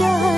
show.